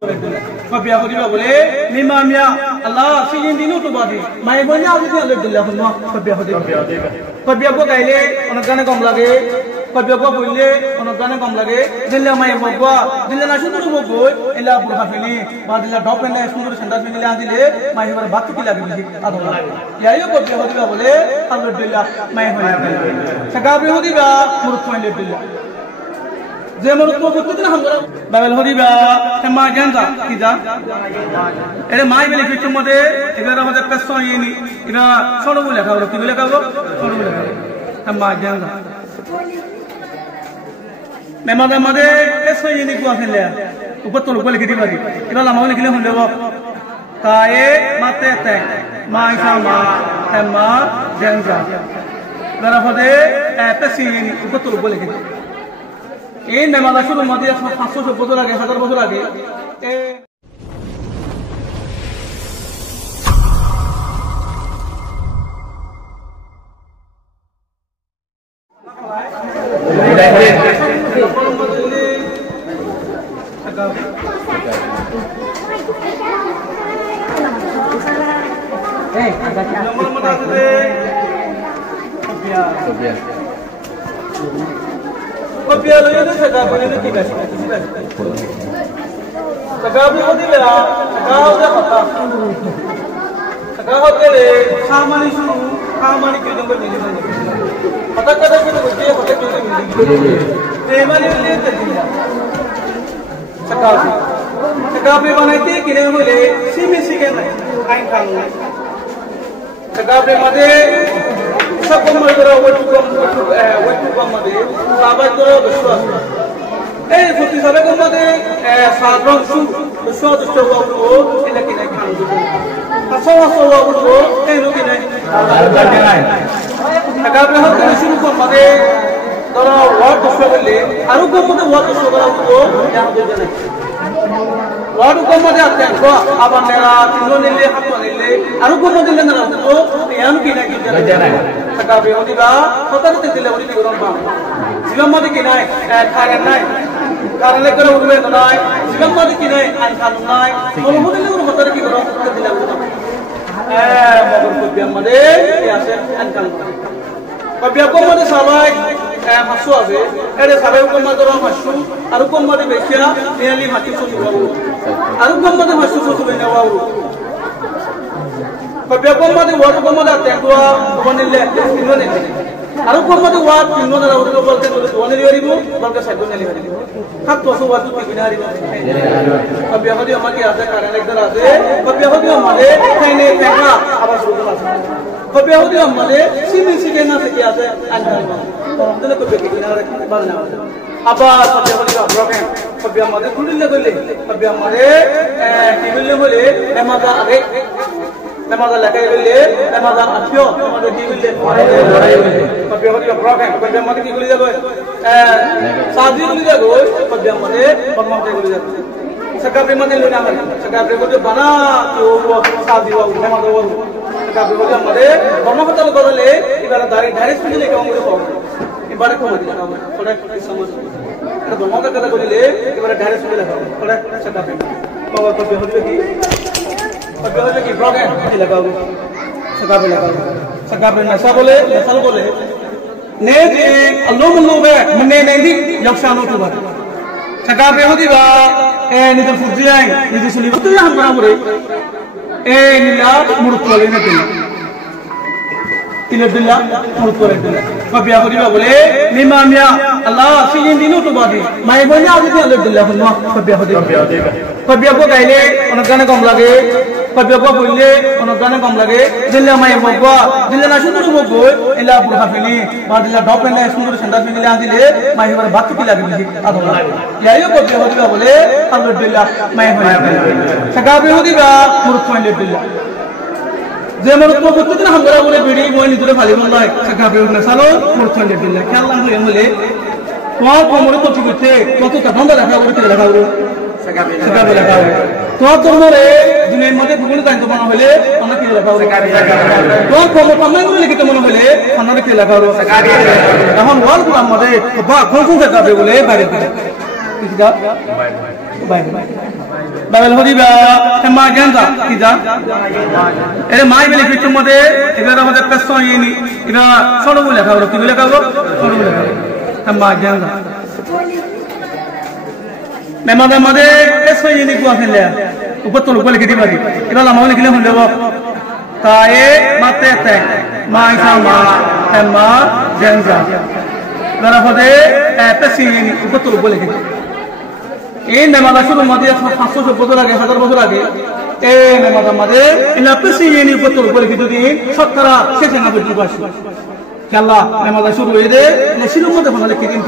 Kabia Hodiba Bole, Mimamia, Allah, seeing the Nutubadi, my boy now with the Lilla, Kabia Hodiba. Kabia Bogale, on a Ganacomlage, Kabia Bogule, on a Ganacomlage, Dilla Maya Bogua, Dilla National Bogo, Ella Buhafili, Badilla Dop and National Santa Villa, my Batukila, Yayo Kabia Hodiba Bole, 100 Villa, my Sakabi Hodiba, Murtwan Villa. Zemor ko kutu na hamdara babel hodiba tema ganda kida ere mai bele kitu mode egara mode pesso yini ina sono bole ka ki bole ka sono bole tema ganda memada mode pesso yini ko afele upatol bole kidi bari ina la mawle kile hunde bo kae mate te mai sama tema ganda dara hode pesso yini upatol bole kidi এই মেমালা শুরু মধ্যে 500 বছর আগে 1000 বছর আগে Kabia loyo na sagabi na kikas. Sagabi ko dila, sagaw na kata. Sagaw kele, kamani shuru, kamani kyun number mili na. Pata kada kile ko diya pata kyun mili. Premani mili na diya. Sagabi. Sagabi banaite kile mole, simi sige na. Ain kang. Sagabi made सब कम करो वैटू कम मधे साबात करो विश्वास ए फुटी साबे कम मधे साधारण सु विश्वास चौवा वो इला कि नहीं खान दो असवा चौवा वो ए नो कि नहीं अगर हम तो शुरू कम मधे तोरा वाट विश्वास ले आरु कम मधे वाट विश्वास वो यहाँ दे जाने वाट कम मधे आते हैं तो अब मेरा तीनों नीले हाथों नीले आरु कम मधे लेना तो यहाँ कि नहीं कि जाने Sakabi Hodiba, Hotel Delivery Gurumba. Zilamadi Kinai, Karanai, Karanakara Urumanai, Zilamadi Kinai, and Kanai, Holudu Hotel Guru, the Delivery. Made, and Kanai. Papiakoma de Savai, Hasuaze, and a Savakoma Mashu, Arukoma de Bekia, nearly Hatisu, Arukoma de Masu to Benavaru. Papiakoma de Watercoma, Tentua, one in left, one in left. Arukoma the what, you know that I would go to one in your remote, Bunker Sagunelli. Cut was over to Piginari. Papiamadi Amaki as a character, Papiamadi Amade, Tane, Tana, Abasuka. Papiamadi Amade, Simi Sigana, and then the Piginari, Banana. Abba, Papiamadi broken, Papiamadi couldn't never live. Papiamade, he will never live, Emada. Namada Lakay, Namada Apio, Namada Giville, Papiamadi broken, Papiamadi Giville, Sadi Lidago, Papiamade, Pamade, Sakapimadi Lunamari, Sakapri Bana, Sadi, Namada, Sakapimade, Pamata Gorale, if I die, there is really going to fall. In Barakomadi, correct someone. The Pamata Gorale, if I die, correct Sakapim. Power Papiamadi. Pagkakas ki broken ilagaw sagabi na sabole nasal bole ne de allo be mne nendi yakshano tuba sagabi hodiba e ni to fujiyai ni to suli to ham bana bure e ni la murtole ne de ila billa murtole de pabiya hodiba bole mimamia allah siyin dinu tuba di mai bonya adi Allah billah hunwa pabiya hodiba pabiya ko gaile onagana kom lage Papiako Bule, on a Ghana Comlage, Dilla Maya Mogua, Dilla National Mogo, Ella Buhafili, Badilla Dop and National Santa Villa, my Batukila, Yayo Hodiba Bole, 100 Villa, my Sagabi Hodiba, Murtwan Villa. Zemor ko kutu na hamdara bole bidi mo ni dure phali mon lai Sagabi Nasalo, Murtwan Villa. Kyalan ho yemule. Kwa ko moro to chugute, ko to tabanda rakha bole tira rakha Sagabi rakha. तो तुम्हारे दुनिया में बुगुन का इंतजाम होले अन्ना की लगाओ तो कम कमेंट में लिखित मन होले अन्ना की लगाओ हम वाल को मदे बा कौन से का बोले बारे किसका bye babel hodiba ma ganda kida ere mai bele fitum mode ebara mode pesso yini ira solo bole ka ki bole ka solo bole ka ma ganda memada mode pesso yini ko afele upatol bole kidi bari ira la mawle kile hunde bo tae mate te mai sama ma ganda dara hode pesso yini upatol bole kidi এই মেমাদা শুরু মধ্যে 500 বছর আগে 1000 বছর আগে এই মেমাদা মধ্যে ইলা পেছি এনি উপর বলে কি যদি সত্তরা শেষে না বুঝতে পারছি আল্লাহ মেমাদা শুরু হয়ে দে শিলুর মধ্যে ফলে কি দিন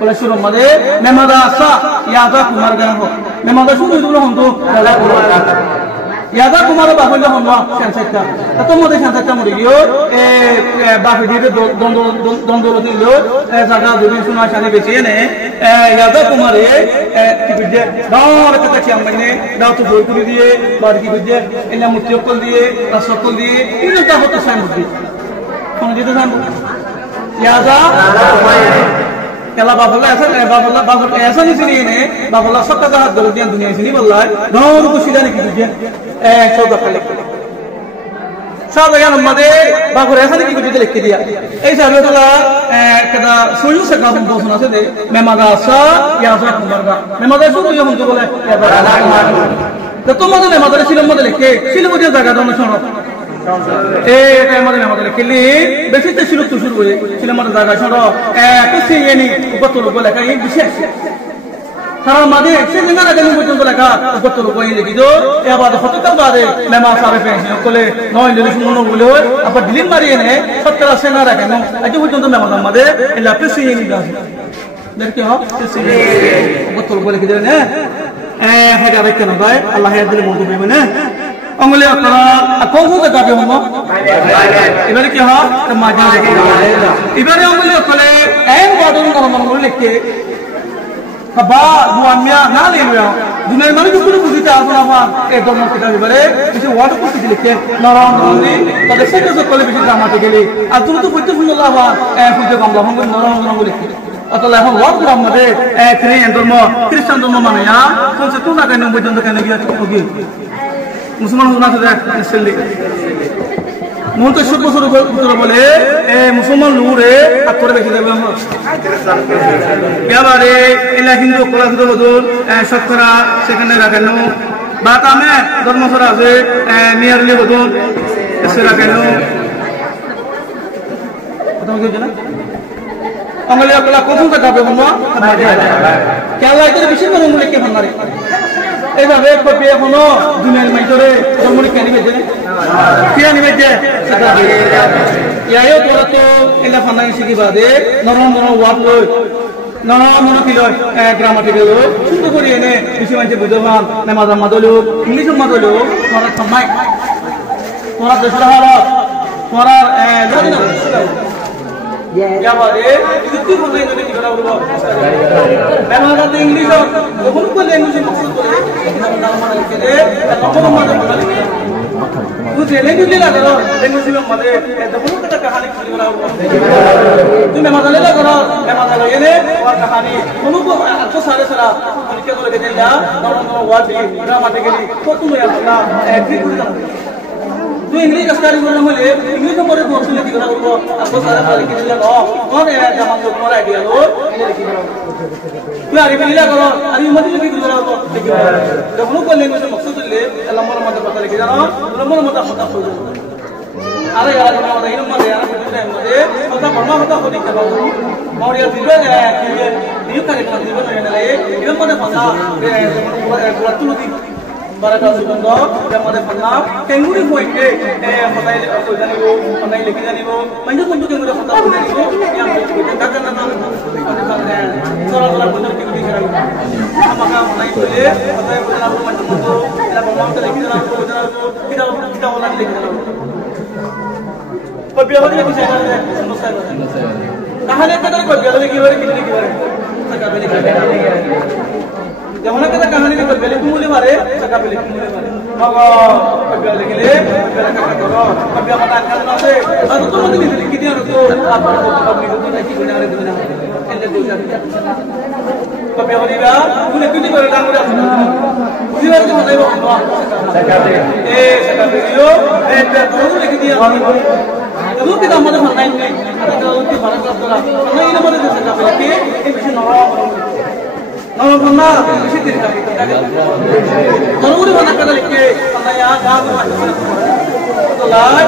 বলে শুরু মধ্যে মেমাদা সা ইয়াদা কুমার গান হোক মেমাদা শুরু হলো হন্তো দাদা কুমার ইয়াদা কুমার বাবুল হন্না সেন্সাইটা তো মধ্যে সেন্সাইটা মরি গিয়ে এ বাপি দিয়ে দন্দল দিল জায়গা দুদিন শোনা শানে বেঁচে নে ইয়াদা কুমারে কি বুঝে দাঁড় কথা কি আমনে দাও তো বই করে দিয়ে বাদ কি বুঝে এলা মুক্তি কল দিয়ে রাসকল দিয়ে এটা হতো সাইন বুঝি কোন যেতে জানো ইয়াদা Kala babola ऐसा नहीं सुनिए ने बाबोला सबका का हाथ दर्दियां दुनिया से नहीं बोला है गाँव को सीधा नहीं कीजिए चौदह का लिख साथ यार मदे बाबू ऐसा नहीं कीजिए लिख के दिया ऐसा भी तो कदा सोयू से काम बहुत सुना से दे मैं मदासा या सा कुमारगा मैं मदासा तो ये हम तो बोले तो तुम मदे मदे सिलम मदे लिख के सिलम मुझे जगह दो ना सुनो এই মধ্যে আমাদের খেলি বেশি তো শুরু তো শুরু হয়ে ছিল আমাদের জায়গা ছোট কিছু এনি উপতল লেখা এই বিশেষ সারা মাঝে সে দিন আগে পর্যন্ত লেখা উপতল লিখি তো এবার হঠাৎ বাদে মেমা সাবে পেয়েছিল বলে নয় যদি শুনো বলে আবার ডিলিট মারিয়ে নে সত্তরা সে না রাখেন আজ পর্যন্ত মেমার আমাদের এলা পেছি এনি গাছ দেখি হোক উপতল লিখে দেবেন হ্যাঁ হেঁটে রেখে না ভাই আল্লাহ দিলে মন্ত্র পেবে না অঙ্গলে আপনারা কোন কোন যাবে হম এবারে কি হয় মাঝে এবারে অঙ্গলে কলে এক ওয়ার্ডন নাম লিখে বা দুয়ামিয়া না লিখবে দুনিয়ার মানুষ কোনো বুঝিতে আসলে আমার এই ধর্ম কিতাব এবারে কিছু ওয়ার্ড করতে লিখে নরম নরমি তাদের সেটা কলে বেশি জামাতে গেলে আর তুমি তো বুঝতে শুনল আবার বুঝতে কমলা ভঙ্গ নরম নরম লিখে অতলে এখন ওয়ার্ড করার মধ্যে ধর্ম খ্রিস্টান ধর্ম মানে কোন সে তোমরা কেন পর্যন্ত কেন গিয়ে মুসলমান মন তো 100 বছর বলে মুসলমান লুরে করে বেশি দেবে এবারে এলা হিন্দু কলা হিন্দু বদল শতকরা সেখানে রাখেন বা তামে ধর্মসরা আছে নিয়ারলি বদল এসে রাখেন কথা বলছে না অঙ্গলে কলা কখন যাবে হমা কেলা এটা বেশি করে মূলে কে ভাঙারে এইভাবে কপি এখনো দুনিয়ার মাইজরে ধর্মনি কেন বেজে কে নিবেজে সেটা ইয়ায়ও তোরা তো এলা ফান্ডাং শিখি বাদে নরম নরম ওয়ার্ড লই নরম নরম কি লই গ্রামাটিক্যাল লই সুন্দর করে এনে বেশি মানুষ বুঝবান নামাজ মাদলো ইংলিশ মাদলো তোরা সমাই তোরা দেশরা হলো তোরা জানি না यावारे कितनी बोलने इन्होंने कितना बोला मैं माना तो इंग्लिश और बहुत को लैंग्वेज मकसद बोले हम नाम माना लिखे दे हम माना बोला लिखे तू लैंग्वेज ले लगा रो लैंग्वेज में माने दबों का कहानी खुली बना हुआ तू मैं माना ले लगा रो मैं माना लो ये ने और कहानी दोनों को अच्छो सारे सारा उनके को लगे देला नॉन नॉन वाट ड्रामा के लिए तो तू यार ना एग्री तू इंग्लिश अस्कारी बोलना बोले इंग्लिश में मोरे कोर्स लेके गया वो आपको सारा साल लिख दिया लो कौन है जहां जो मोरा आइडिया लो ये लिख दिया तू आगे भी लिया करो अरे मत लिख दिया वो लिख दिया जब लोग को लैंग्वेज मकसद ले अल्लाह मोरा मत पता लिख दिया मोरा मत पता हो अरे यार मैं बता इन मत यार कुछ टाइम मत पता पढ़ना पता हो नहीं करो और यार दिलो है ये करे कर दिलो है ना ये मत पता पूरा तू दी बारका सुगंध जमाने पन्ना केंगुरी कोई के पता ही कोई जानी वो पता ही लेके जानी वो पंजे कुंतु केंगुरी पता हो नहीं वो यहाँ पे कोई क्या करना था पता करना है सारा सारा बंदर की भी करेंगे हम आका पता ही बोले पता ही बोले आपको मंच में तो इला बम्मा तो लेके जाना तो जाना तो किधर वाला लेके जाना पर बिहार में किसी का समस्या है कहाँ लेके जाना कोई बिहार की बारे कितने की बारे सका बेले जब उन्हें कहता कहानी निकल बेले कुमुले मारे सका बेले कुमुले मारे मगर कभी अलग के लिए कभी अलग का करो कभी हमारा खाना से अब तो मत नहीं कितने और तो आप अपनी को नहीं कि गुनाह रे गुनाह যে দুইটা কবে হলিবা কোনে কিনি করে ডাঙরে আছে বুঝিবার কি মনে হইব এ সেটা ভিডিও এ পুরো লিখে দিয়া itu kita mau dapat naik nih, ada kalau kita pada kelas dua, karena ini mau dapat sekat lagi, ini bisa nolong mana, bisa tidak kita. Kalau udah mana kata lagi, karena ya nggak ada mana itu lah,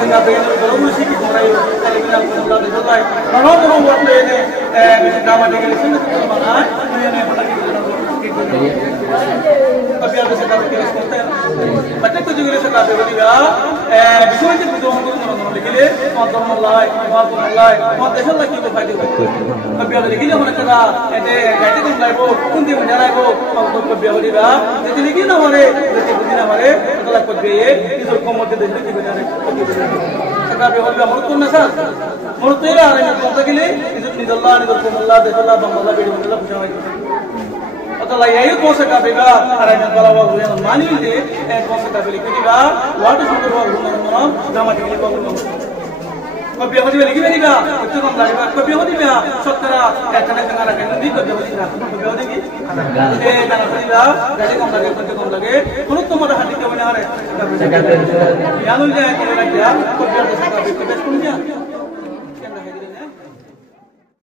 sekat ini kalau udah sih kita mulai, kalau kita mulai itu lah, nolong buat ini, bisa nama dengan sini kita mana, ini mana kita tapi ada sekat lagi sekolah, macam tu juga sekat lagi ya, bisa aja kita Ligile, Quantum Light, what the hell like you fight it. But the Ligila Monacada, and they get it in Libo, Kundi Manarago, Quantum Bioliva, the Ligina Hore, the Ligina Hore, the Lakobe, is a commodity the Ligina. Sakabi Holga Murkunasa, Murtera, and Contagile, is it Nidala, the Kumala, the Hala, Bamala, the Lapjai. Atala yayi kosa kabega arayan balawa huyan mani de en kosa kabeli kidiga wadu sundarwa huyan jama kili bagu कभी होती है लेकिन नहीं का बच्चों को live कभी होती है सत्तरा कनेक्ट करना है नहीं कभी होती है कभी होती है ये ना होती है गाड़ी कम लगे बच्चे कम लगे पुरुष तो मरा हाथी क्यों नहीं आ रहे यार उनके यहाँ क्या कभी होती है कभी बेस्ट कुछ क्या